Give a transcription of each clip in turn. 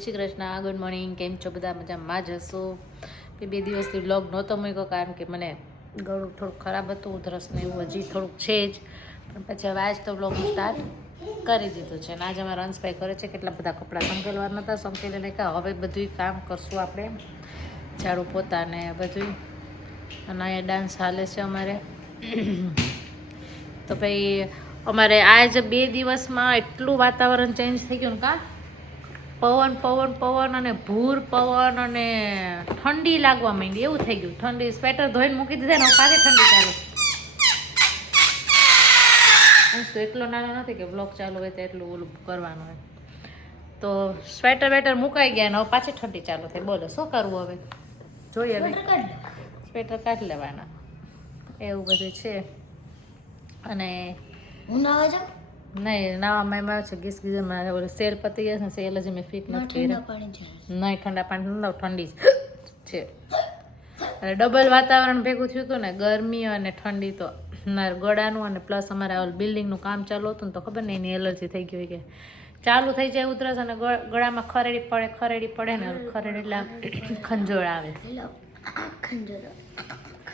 Shri Krishna, good morning. કેમ છો બધા? મજામાં જ હશો. 2 દિવસથી વ્લોગ નહોતો મૂક્યો કારણ કે મને ગળું થોડુંક ખરાબ હતું, ઉધરસ ને એવું હજી થોડુંક છે જ, પણ પછી હવે આજ તો વ્લોગ સ્ટાર્ટ કરી દીધું છે. અને આજે અમારા અંશભાઈ કરે છે કેટલા બધા કપડાં સંકેલવા નહોતા, સંકેલીને કે હવે બધું કામ કરશું આપણે, ઝાડુ પોતા ને બધું. અને અહીંયા ડાન્સ હાલે છે અમારે. તો ભાઈ અમારે આજ 2 દિવસમાં એટલું વાતાવરણ ચેન્જ થઈ ગયું ને, કા પવન પવન પવન અને ભૂર પવન અને ઠંડી લાગવા માંડી, એવું થઈ ગયું. ઠંડી સ્વેટર ધોઈને મૂકી દીધા ને પાછી ઠંડી ચાલુ. તો એટલો નાનો નથી કે બ્લોક ચાલુ હોય તો એટલું ઓલું કરવાનું હોય. તો સ્વેટર વેટર મુકાઈ ગયા ને હવે પાછી ઠંડી ચાલુ થઈ. બોલો શું કરવું હવે? જોઈએ હવે સ્વેટર કાઢી લેવાના, એવું બધું છે. અને હું નાવા જાઉં? નહીં, નાવામાં એમાં છે ગીસ ગીઝરમાં ઓલી સેલ પતી ગયા છે ને, સેલ જ મેં ફિટ નથી કર્યા. નહીં, ઠંડા પાણી ન ઠંડી છે. અને ડબલ વાતાવરણ ભેગું થયું હતું ને, ગરમી અને ઠંડી. તો ગળાનું અને પ્લસ અમારા બિલ્ડિંગનું કામ ચાલુ હતું ને, તો ખબર ને એની એલર્જી થઈ ગઈ કે ચાલુ થઈ જાય ઉધરસ અને ગળામાં ખરેડી પડે ને, ખરેડી એટલે ખંજોળ આવે.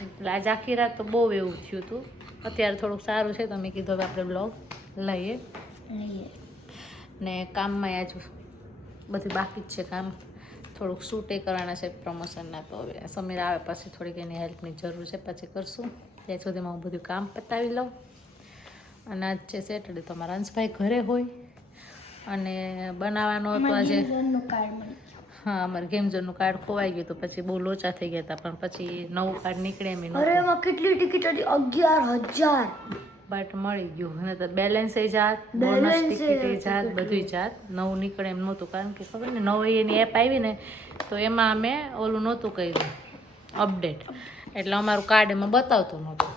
એટલે આજ આખી રાત તો બહુ એવું થયું હતું. અત્યારે થોડુંક સારું છે તો મેં કીધું હવે આપણે બ્લોગ લઈએ. ને કામમાં આજ બધી બાકી જ છે કામ, થોડુંક શૂટે કરવાના છે પ્રમોશનના. તો હવે સમીર આવે પછી થોડીક એની હેલ્પની જરૂર છે, પછી કરશું. ત્યાં સુધીમાં હું બધું કામ પતાવી લઉં. અને આજ છે સેટરડે, તો મારા અંશભાઈ ઘરે હોય અને બનાવવાનો હતો આજે. હા, અમારે ગેમ ઝોનનું કાર્ડ ખોવાઈ ગયું તો પછી બહુ લોચા થઈ ગયા હતા, પણ પછી નવું કાર્ડ નીકળે એમ નહોતું. અરે એમાં કેટલી ટિકિટ હતી? 11,000. બટ મળી ગયું. અને તો બેલેન્સ જાત, બોનસ ટિકિટ જાત, બધું જાત. નવું નીકળે એમ નહોતું, કારણ કે ખબર ને નવી એની એપ આવી ને, તો એમાં અમે ઓલું નહોતું કર્યું અપડેટ, એટલે અમારું કાર્ડ એમાં બતાવતું નહોતું.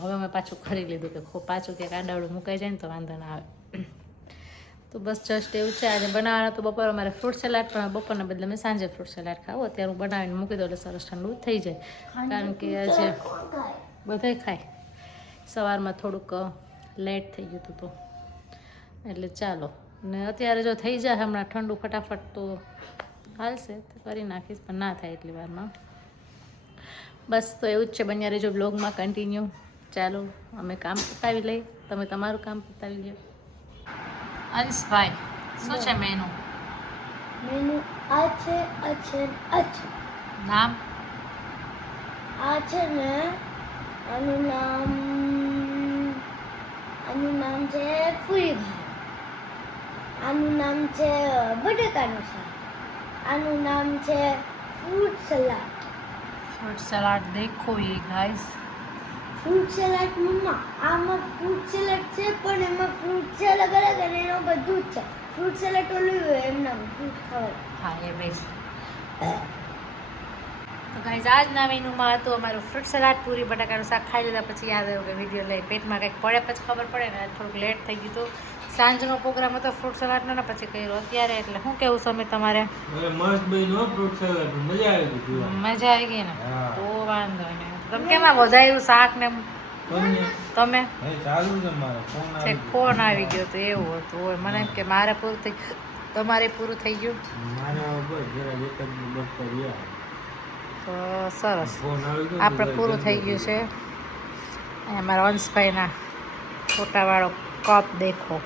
હવે અમે પાછું ખરી લીધું કે પાછું ક્યાંક આડાવડું મુકાઈ જાય ને તો વાંધો ના આવે. તો બસ જસ્ટ એવું છે. આજે બનાવવાનું તો બપોર અમારે ફ્રૂટ સલાડ, પણ બપોરના બદલે મેં સાંજે ફ્રૂટ સલાડ ખાવું. અત્યારે હું બનાવીને મૂકી દઉં એટલે સરસ ઠંડુ થઈ જાય, કારણ કે આજે બધાય ખાય. સવારમાં થોડુંક લેટ થઈ ગયું હતું તો એટલે ચાલો. ને અત્યારે જો થઈ જાય હમણાં ઠંડુ ફટાફટ તો હાલશે, તો કરી નાખીશ, પણ ના થાય એટલી વારમાં. બસ તો એવું જ છે. બન્યા રહેજો બ્લોગમાં કન્ટિન્યુ. ચાલો અમે કામ પતાવી લઈ, તમે તમારું કામ પતાવી લો. અંશભાઈ, શું છે મેનુ? આ છે નામ? આ છે ને, આનું નામ છે પૂરીભાઈ. આનું નામ છે બટાકાનું શાક. આનું નામ છે ફ્રૂટ સલાડ. ફ્રૂટ સલાડ દેખો ये गाइस. ફ્રૂટ સલાડ મમ્મા, આમાં ફ્રૂટ સલાડ છે, પણ એમાં ફ્રૂટ છે અલગ અલગ અને એનું બધું જ છે. ફ્રૂટ સલાડ ઓલું હોય એમના ફ્રૂટ ખવાય. હા, એ બેસ. તો ગાઈઝ આજના મેનુમાં હતું અમારું ફ્રૂટ સલાડ, પૂરી, બટાકાનું શાક. ખાઈ લીધા પછી યાદ આવ્યું કે વિડીયો લઈ, પેટમાં કંઈક પડે પછી ખબર પડે ને. થોડુંક લેટ થઈ ગયું હતું. સાંજનો પ્રોગ્રામ હતો ફ્રૂટ સલાડનો ને, પછી કર્યો અત્યારે. એટલે શું કેવું સમય તમારે? મસ્ત બન્યો ફ્રૂટ સલાડ, મજા આવી ગઈ. મજા આવી ગઈ ને? તો વાંધો નહીં. તમે કેમ આ વધાર્યું શાક ને? તમે ફોન આવી ગયો તો એવું હતું હોય. મને એમ કે મારે પૂરું થઈ, તમારે પૂરું થઈ ગયું તો સરસ. આપણે પૂરું થઈ ગયું છે. અને મારા અંશભાઈના ફોટાવાળો કપ દેખો,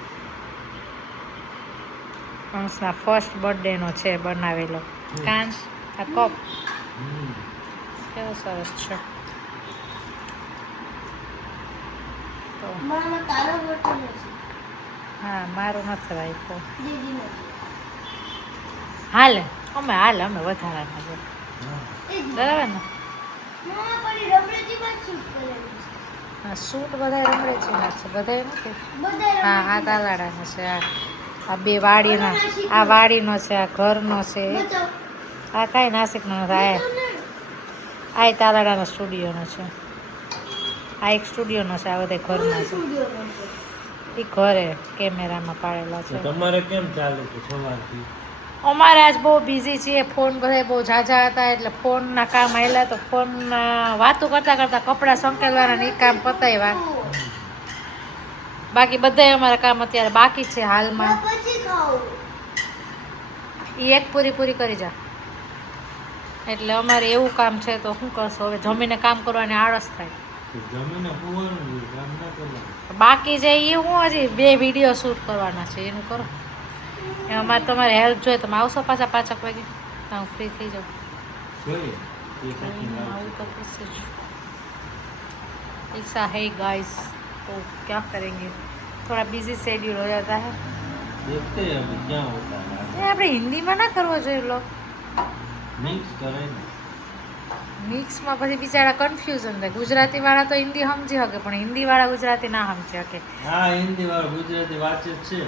અંશના ફર્સ્ટ બર્થડેનો છે બનાવેલો. કાંચ આ કપ કેવો સરસ છે. તો હા, મારું નથી રાખ્યો. હાલે અમે વધારાના છે, બરાબર ને? હા, સૂટ બધા રમડે છે બધા નથી. હા, આ તાલાડાનો છે, આ બે વાડીના, આ વાડીનો છે, આ ઘરનો છે. આ કાંઈ નાસિકનો નથી. આ તાલાડાનો સ્ટુડિયોનો છે. આ એક સ્ટુડિયોનો છે. આ બધા ઘરના છે. એ ઘરે કેમેરામાં પાડેલા છે. તમારે કેમ ચાલે છે સવારથી? અમારે આજ બહુ બિઝી છીએ. ફોન બધા બહુ ઝાઝા હતા એટલે ફોનના કામ આવેલા, તો ફોનમાં વાતો કરતાં કરતાં કપડાં સંકેલવાના એ કામ પતાવ્યા. બાકી બધા અમારા કામ અત્યારે બાકી છે હાલમાં. એ એક પૂરી કરી જા. એટલે અમારે એવું કામ છે તો શું કરશો હવે, જમીને કામ કરવાની આળસ થાય. જમીને પૂવાનું છે, કામ ના કરવાનું. બાકી છે એ હું હજી 2 વિડીયો શૂટ કરવાના છે એનું કરો. એમાં મારે તમારે હેલ્પ જોઈએ તમે આવશો પાછા 5 વાગે તો હું ફ્રી થઈ જાઉં. જોઈએ એ પછી आऊँ तो कैसे ऐसा है गाइस, तो क्या करेंगे, थोड़ा बिजी शेड्यूल हो जाता है. देखते हैं अभी क्या होता है. ये આપણે હિન્દીમાં ના કરવો જોઈએ લો, મિક્સ કરે ને. મિક્સમાં પછી બિચારા કન્ફ્યુઝન થાય. ગુજરાતીવાળા તો હિન્દી સમજી શકે પણ હિન્દીવાળા ગુજરાતી ના સમજી શકે. હા હિન્દી વાળું ગુજરાતી વાંચે જ છે.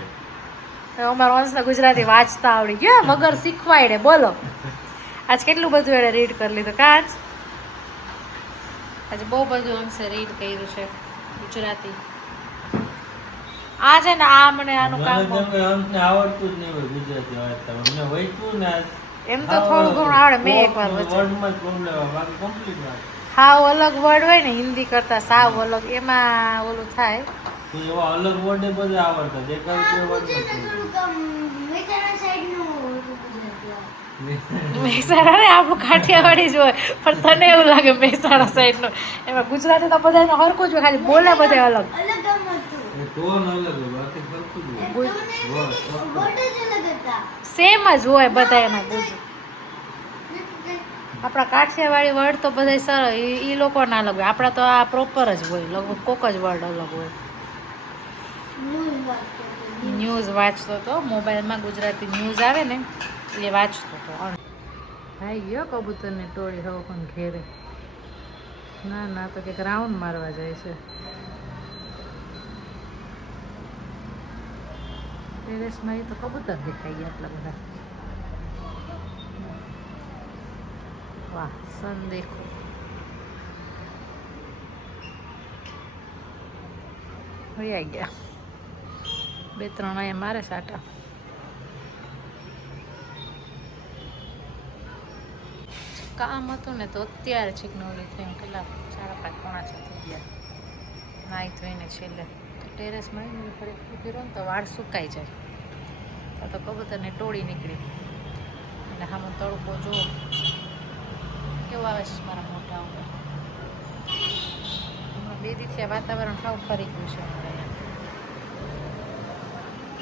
તો અમારો અંશને ગુજરાતી વાંચતા આવડી ગયો વગર શીખવાડે. બોલો આજ કેટલું બધું એણે રીડ કરી લીધું કાજ. આજે બહુ બધું અંશે રીડ કર્યું છે ગુજરાતી. આ છે ને આ મને આનું કામ મને અંતને આવડતું જ નહીં હોય ગુજરાતી વાંચતા. મને વૈતું ને એમ તો થોડું ઘણું આવડે. મેં એકવાર વચ્ચે વર્ડમાં જ પ્રોબ્લેમ આવે, બાકી કમ્પ્લીટ વાત. હાવ અલગ વર્ડ હોય ને હિન્દી કરતા સાવ અલગ, એમાં ઓલું થાય. તો એવા અલગ વર્ડ એ બધા આવડતા દેખાય કે વર્ડ થોડુંક મહેસાણા સાઈડનું ગુજરાતી આવે. મહેસાણા ને આપણું કાઠિયાવાડી જ હોય પણ તને એવું લાગે મહેસાણા સાઈડનું. એમાં ગુજરાતી તો બધાને હરખું જ હોય, ખાલી બોલે બધા અલગ. અલગ આમ હતું. એ ટોન અલગ હોય, બાકી સરખું જ હોય. વર્ડ જ અલગ હતા. સેમ જ હોય બધા એના ગુજ. આપણા કાઠિયાવાડી વર્ડ તો બધા સરળ, એ લોકોના અલગ હોય. આપણા તો આ પ્રોપર જ હોય, લગભગ કોક જ વર્ડ અલગ હોય. ન્યૂઝ વાંચતો હતો મોબાઈલમાં, ગુજરાતી ન્યૂઝ આવે ને એ વાંચતો હતો. ભાઈ ગયો કબૂતરની ટોળી હવે પણ ઘેરે. ના ના તો કંઈક રાઉન્ડ મારવા જાય છે. ટેરેસમાં એ તો કબૂતર દેખાઈ ગયા આટલા બધા. વાહ સન દેખો. વયા ગયા 2-3 અહીંયા મારે સાટા. કામ હતું ને તો અત્યારે છીક નવરી થઈ. કેટલા 4-5 પોણા 6 થઈ ગયા. નાહી ધોઈને છેલ્લે તો ટેરેસમાં આવીને ફરી ઊભી રહો ને તો વાળ સુકાઈ જાય. તો કબૂતરને ટોળી નીકળી. એટલે આમાં તડકો જો કેવું આવે છે મારા મોઢા ઉપર. હમણાં 2 દિવસથી વાતાવરણ સાવ ફરી ગયું છે અમારે અહીંયા.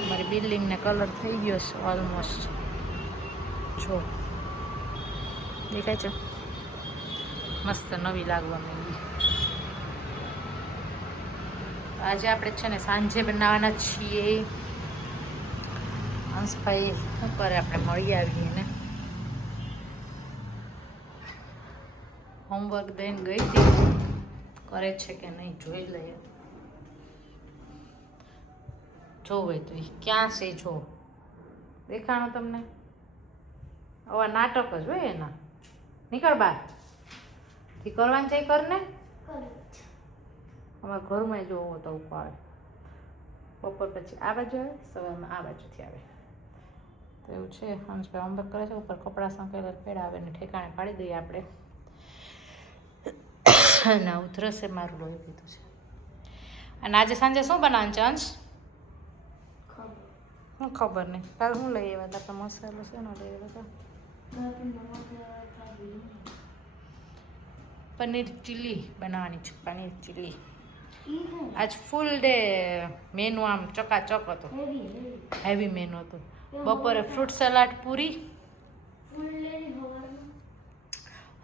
અમારી બિલ્ડિંગને કલર થઈ ગયો છે ઓલમોસ્ટ. જો દેખાય છે મસ્ત નવી લાગવા માંડી. આજે આપણે છે ને સાંજે બનાવવાના છીએ. હંસભાઈ શું કરે આપણે મળી આવીએ ને. હોમવર્ક દઈને ગઈ હતી, કરે છે કે નહીં જોઈ લઈએ. જોવે તો એ ક્યાં છે જો દેખાણો તમને. હવે નાટક જ હોય એના. નીકળ બહાર થી કરવાનું છે કર ને. અમારા ઘરમાં જોવો તો ઉપાડે. બપોર પછી આ બાજુ આવે, સવારમાં આ બાજુથી આવે. તો એવું છે. હંસભાઈ હોમવર્ક કરે છે. ઉપર કપડાં સંકેલા પેડા આવે ને ઠેકાણે પાડી દઈએ આપણે. ના ઉધરસે મારું લોહી પીધું છે. અને આજે સાંજે શું બનાવવાનું છે અંશ? શું ખબર નહીં. કાલ શું લઈ આવ્યા હતા આપણે? મસાલો છે ને લઈ આવ્યા હતા. પનીર ચીલી બનાવવાની છે. પનીર ચીલી આજ ફૂલ ડે મેનુ આમ ચકાચક હતો. હેવી મેનુ હતું. બપોરે ફ્રૂટ સલાડ પૂરી,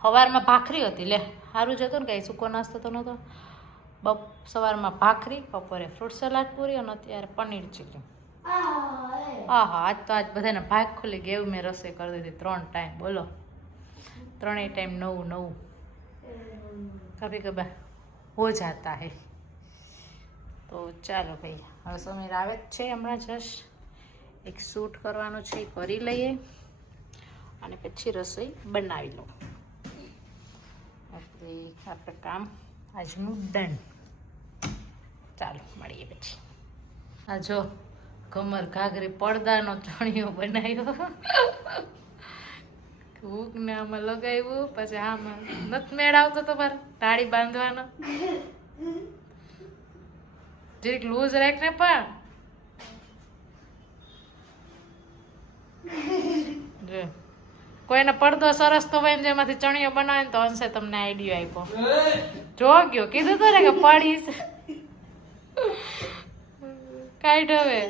સવારમાં ભાખરી હતી. લે સારું જ હતું ને, કાંઈ સૂકો નાસ્તો તો નહોતો. સવારમાં ભાખરી, બપોરે ફ્રૂટ સલાડ પૂરી અને અત્યારે પનીર ચીલી. હા આજ તો આજ બધાને ભાગ ખુલી ગઈ એવું મેં રસોઈ કરી દીધી 3 ટાઈમ. બોલો 3 ટાઈમ નવું નવું. કભી કભા હો જાતા હે. તો ચાલો ભાઈ હવે સમીર આવે જ છે હમણાં. જસ્ટ એક શૂટ કરવાનું છે એ કરી લઈએ અને પછી રસોઈ બનાવી લઉં. એટલે આપણે કામ આજનું ડન. ચાલો મળીએ પછી. આ જો કમર ઘાઘરી પડદાનો ચણિયો બનાવ્યો. હૂકને આમાં લગાવ્યું, પછી આમાં નથી મેળ આવતો તમારે તાળી બાંધવાનો. જરીક લૂઝ રાખ ને પણ જો કોઈને પડદો સરસ તો હોય ને જેમાંથી ચણિયો બનાવે ને તો અંશે તમને આઈડિયો આપ્યો જો ગયો કીધું તો ને કે પડીશ કાઢ હવે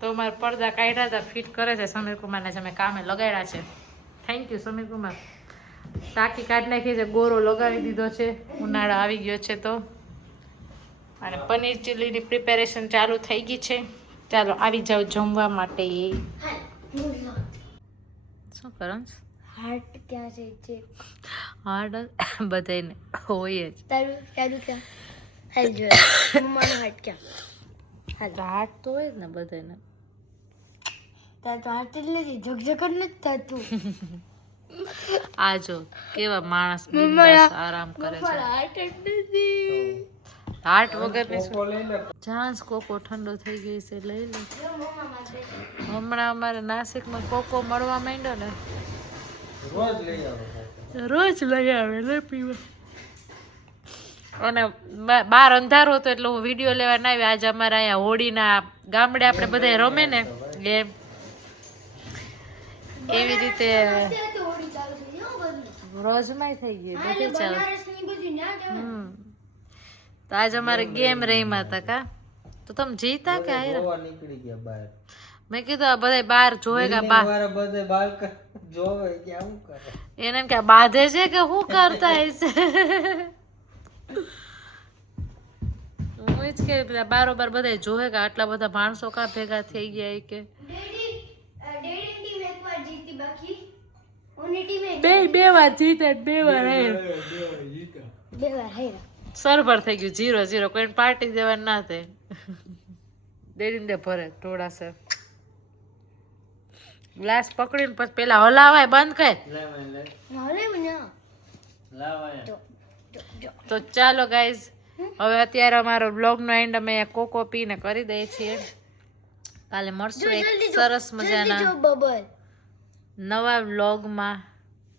તો મારા પડદા કાઢ્યા હતા ફિટ કરે છે સમીર કુમારને છે મેં કામે લગાડ્યા છે થેન્ક યુ સમીર કુમાર ટાંકી કાઢી નાખી છે ગોરો લગાવી દીધો છે ઉનાળો આવી ગયો છે તો અને પનીર ચીલીની પ્રિપેરેશન ચાલુ થઈ ગઈ છે ચાલો આવી જાઓ જમવા માટે શું કરો હાર્ટ ક્યાં છે જે હાર્ટ બધાને હોય જ તારું ક્યાં હાલ જો મમ્માનો હાર્ટ ક્યાં હાર્ટ તો હોય જ ને બધાને તાર તો હાર્ટ જ નથી ઝગઝગ જ નથી થતું આ જો કેવા માણસ બિંદાસ આરામ કરે છે હાર્ટ જ નથી હાર્ટ વગરની કોકો લઈ લે ચાન્સ કોકો ઠંડો થઈ ગઈ છે લઈ લે હમણાં અમારે નાસિકમાં કોકો મળવા માંડ્યો ને રોજ લઈ આવો સાથે. રોજ લઈ આવે લે પીવા અને બાર અંધારો હતો એટલે હું વિડીયો લેવા ના આવી આજે અમારે અહીંયા હોળીના ગામડે આપણે બધા રમે ને એમ એવી રીતે રોજમાંય થઈ ગયું બધી ચાલે તો આજે અમારે ગેમ રહીમાં હતા કા તો તમે જીતા કે આયરા જોવા નીકળી ગયા બહાર મેં કીધું આ બધા બહાર જોયેગા બા મારા બધે બાળક જોવે કે આવું કરે એને એમ કે આ બાંધે છે કે શું કરતા હશે હું જ કે બધા બારોબાર બધા જોયેગા આટલા બધા માણસો કાં ભેગા થઈ ગયા એ કે બે વાર જીતે બે વાર સરભર થઈ ગયું 0-0 કોઈને પાર્ટી દેવાની ના થાય દેડીને દે ભરે થોડા સર ગ્લાસ પકડીને પછી પેલા હલાવાય બંધ કર લાવાય તો ચાલો ગાઈઝ હવે અત્યારે અમારો બ્લોગનો એન્ડ અમે કોકો પીને કરી દઈએ છીએ કાલે મળશું એક સરસ મજાના નવા વ્લોગમાં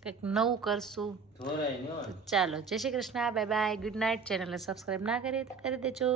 કંઈક નવું કરશું ધોરાય ને ચાલો જય Shri Krishna bye bye good night ચેનલને સબસ્ક્રાઈબ ના કરી તો કરી દેજો